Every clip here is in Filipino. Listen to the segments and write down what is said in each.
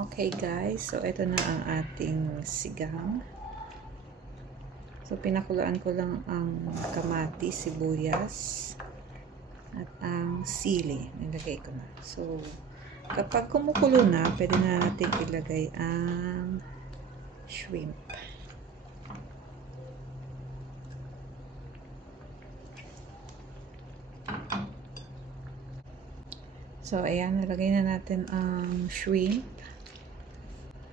Okay guys, so ito na ang ating sigang. So pinakulaan ko lang ang kamatis, sibuyas, at ang sili. Nilagay ko na. So kapag kumukulo na, pwede na natin ilagay ang shrimp. So ayan, nalagay na natin ang shrimp.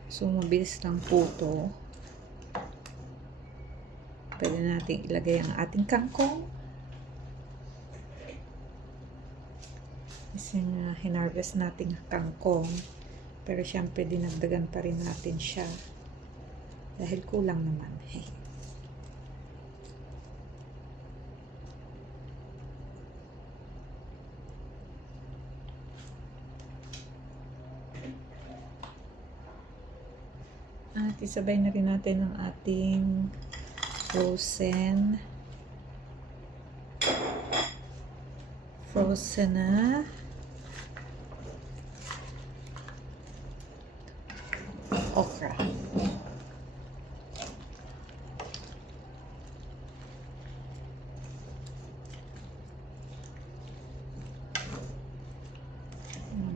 So mabilis lang po to. Pwede natin ilagay ang ating kangkong. Kasi hinarvest natin kangkong. Pero syempre dinagdagan pa rin natin siya. Dahil kulang naman. Hey. At isabay na rin natin ang ating frozen na okra.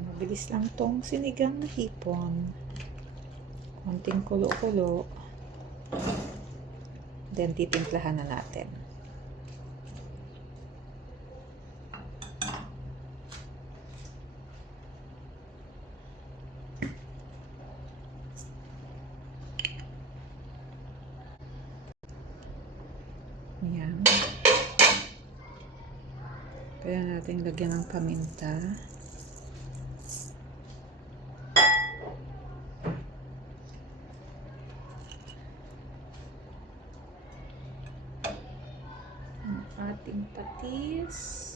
Mabilis lang tong sinigang na hipon. Konting kulo-kulo. Then titimplahan na natin. Ayan. Pwede natin lagyan ng paminta. Ang ating patis.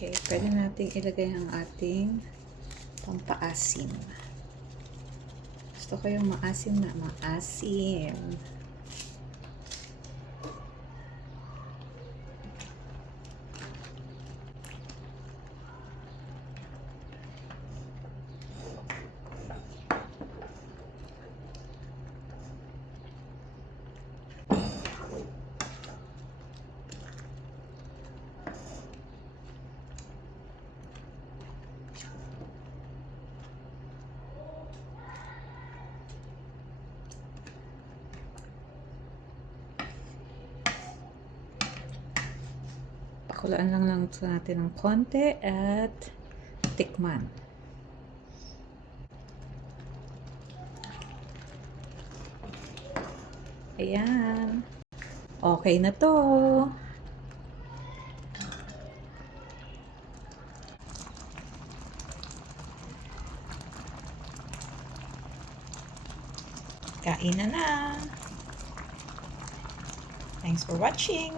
Okay, pwede natin ilagay ang ating pampaasim. Gusto ko yung maasim na maasim. Pakulaan lang natin ng konti at tikman. Ayan. Okay na to. Kain na na. Thanks for watching.